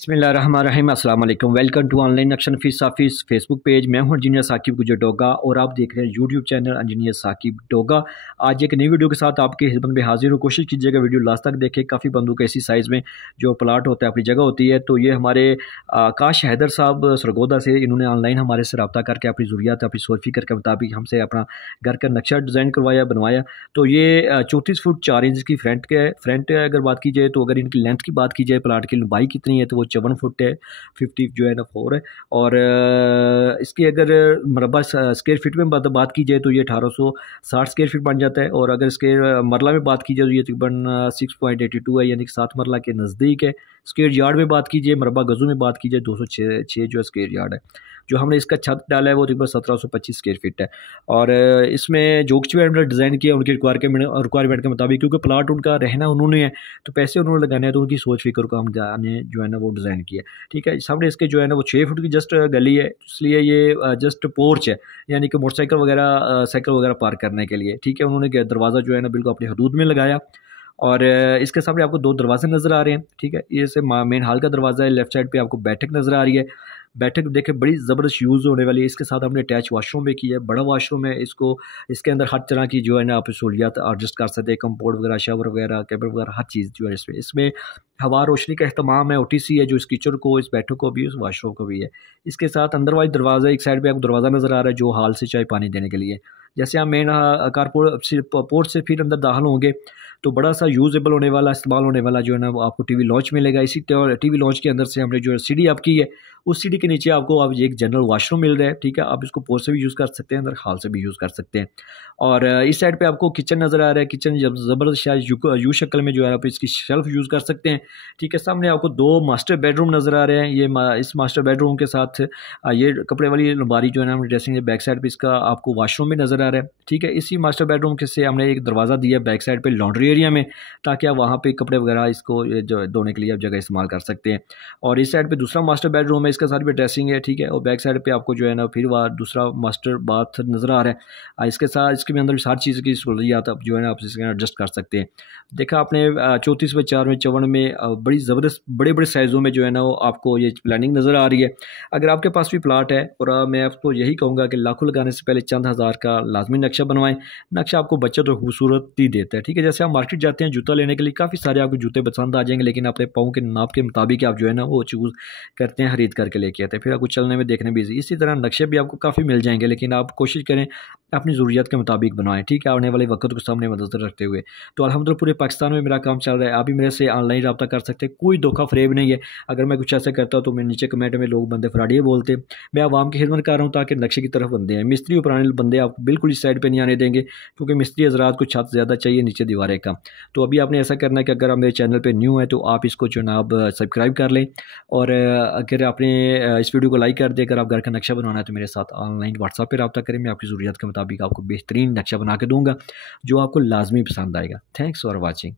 बिस्मिल्लाहिर्रहमानिर्रहीम अस्सलाम वालेकुम। वेलकम टू ऑनलाइन नक्शा नफीस साफिस फेसबुक पेज। मैं हूं इंजीनियर साकिब गुजर डोगा और आप देख रहे हैं YouTube channel engineer Saqib Doga. आज एक नई वीडियो के साथ आपकी खिदमत में हाजिर हूं। कोशिश कीजिएगा वीडियो लास्ट तक देखें। काफ़ी बंदों के ऐसी साइज़ में जो प्लाट होता है अपनी जगह होती है। तो ये हमारे काश हैदर साहब सरगोदा से इन्होंने ऑनलाइन हमारे से रब्ता करके अपनी ज़रूरियात अपनी सोच फिक्र के मुताबिक हमसे अपना घर का नक्शा डिज़ाइन करवाया बनवाया। तो ये 34 फुट 4 इंच की फ्रंट अगर बात की जाए, तो अगर इनकी लेंथ की बात की जाए, प्लाट की लंबाई कितनी है, तो वो 54 फुट है, 50 जो है ना 4 है। और इसकी अगर मरबा स्क्वायर फीट में बात की जाए, तो ये 1860 स्क्वायर फीट बन जाता है। और अगर इसके मरला में बात की जाए, तो ये तकरीबन 6.82 है, यानी कि 7 मरला के नज़दीक है। स्क्वायर यार्ड में बात कीजिए, मरबा गज़ू में बात कीजिए, 206 जो स्क्वायर यार्ड है। जो हमने इसका छत डाला है वो तकरीबन 1725 स्क्वायर फीट है। और इसमें जो हमने डिज़ाइन किया उनकी रिक्वायरमेंट के मुताबिक, क्योंकि प्लाट उनका रहना उन्होंने है, तो पैसे उन्होंने लगाने हैं, तो उनकी सोच फिक्र को हम जाने जो है ना वो डिज़ाइन किया। ठीक है, सामने इसके जो है ना वो 6 फुट की जस्ट गली है, इसलिए ये जस्ट पोर्च है, यानी कि मोटरसाइकिल वगैरह साइकिल वगैरह पार्क करने के लिए। ठीक है, उन्होंने दरवाज़ा जो है ना बिल्कुल अपनी हदूद में लगाया। और इसके सामने आपको 2 दरवाजे नज़र आ रहे हैं। ठीक है, ये से मेन हॉल का दरवाज़ा है। लेफ्ट साइड पे आपको बैठक नज़र आ रही है। बैठक देखें बड़ी ज़बरदस्त यूज़ होने वाली है। इसके साथ हमने अटैच वाशरूम भी किया है, बड़ा वाशरूम है। इसके अंदर हर तरह की जो है ना आप सहूलियात एडजस्ट कर सकते हैं, कंपाउंड वगैरह, शावर वगैरह, कैबिन वगैरह, हर चीज़ जो है इसमें हवा रोशनी का अहतमाम है। ओटीसी है जो इस किचन को, इस बैठक को भी, उस वाशरूम को भी है। इसके साथ अंदर वाली दरवाज़ा, एक साइड पे आपको दरवाज़ा नज़र आ रहा है जो हाल से चाय पानी देने के लिए। जैसे आप मेन पोर्ट से फिर अंदर दाखिल होंगे, तो बड़ा सा यूजेबल होने वाला, इस्तेमाल होने वाला जो है ना वो आपको टीवी लॉन्च मिलेगा। इसी टीवी लॉन्च के अंदर से हमने जो सीढ़ी आपकी है, उस सीढ़ी के नीचे आपको अब एक जनरल वॉशरूम मिल रहा है। ठीक है, आप इसको पोर्ट से भी यूज़ कर सकते हैं, अंदर हाल से भी यूज़ कर सकते हैं। और इस साइड पे आपको किचन नज़र आ रहा है। किचन ज़बरदस्त शायद यू शक्ल में जो है आप इसकी शेल्फ यूज़ कर सकते हैं। ठीक है, सामने आपको 2 मास्टर बेडरूम नज़र आ रहे हैं। इस मास्टर बेडरूम के साथ ये कपड़े वाली अलमारी जो है ना हमारी ड्रेसिंग है, बैक साइड पे इसका आपको वॉशरूम भी नज़र आ रहा है। ठीक है, इसी मास्टर बेडरूम के से हमने एक दरवाज़ा दिया बैक साइड पे लॉन्ड्री एरिया में, ताकि आप वहाँ पे कपड़े वगैरह इसको जो धोने के लिए आप जगह इस्तेमाल कर सकते हैं। और इस साइड पे दूसरा मास्टर बेडरूम है, इसके साथ भी ड्रेसिंग है। ठीक है, और बैक साइड पे आपको जो है ना फिर वह दूसरा मास्टर बाथ नज़र आ रहा है। इसके साथ इसके अंदर हर चीज़ की सहूलियात आप जो है ना आप इसके एडजस्ट कर सकते हैं। देखा आपने 34 बाई 4 में 54 में बड़ी ज़बरदस्त बड़े बड़े साइज़ों में जो है ना वो आपको ये प्लानिंग नज़र आ रही है। अगर आपके पास भी प्लाट है, और मैं आपको यही कहूँगा कि लाखों लगाने से पहले चंद हज़ार का लाजमी नक्शा बनवाएं। नक्शा आपको बचत और खूबसूरती देता है। ठीक है, जैसे आप मार्केट जाते हैं जूता लेने के लिए, काफ़ी सारे आपको जूते पसंद आ जाएंगे, लेकिन अपने पाँव के नाप के मुताबिक आप जो है ना वो चूज़ करते हैं, खरीद करके लेके आते हैं, फिर आपको चलने में देखने भी इसी तरह नक्शे भी आपको काफ़ी मिल जाएंगे, लेकिन आप कोशिश करें अपनी ज़रूरियात के मुताबिक बनवाएं। ठीक है, आने वाले वक्त को सामने नज़र रखते हुए। तो अल्हम्दुलिल्लाह पूरे पाकिस्तान में मेरा काम चल रहा है। आप भी मेरे से ऑनलाइन रब्ता कर सकते हैं, कोई धोखा फरेब नहीं है। अगर मैं कुछ ऐसा करता हूँ तो मैं नीचे कमेंट में लोग बंदे फ्राडिये बोलते हैं। मैं आवाम की खिदमत कर रहा हूँ ताकि नक्शे की तरफ बंदे हैं। मिस्त्री और पुराने बंदे आप बिल्कुल इस साइड पर नहीं आने देंगे, क्योंकि मिस्त्री हज़रात को छत ज़्यादा चाहिए, नीचे दीवारें कम। तो अभी आपने ऐसा करना है कि अगर आप मेरे चैनल पर न्यू है तो आप इसको जनाब सब्सक्राइब कर लें। और अगर आपने इस वीडियो को लाइक कर दे, अगर आप घर का नक्शा बनवाना है तो मेरे साथ ऑनलाइन व्हाट्सएप पर रब्ता करें। मैं आपकी ज़रूरियात के मुताबिक आपको बेहतरीन नक्शा बना के दूँगा जो आपको लाजमी पसंद आएगा। Thanks for watching.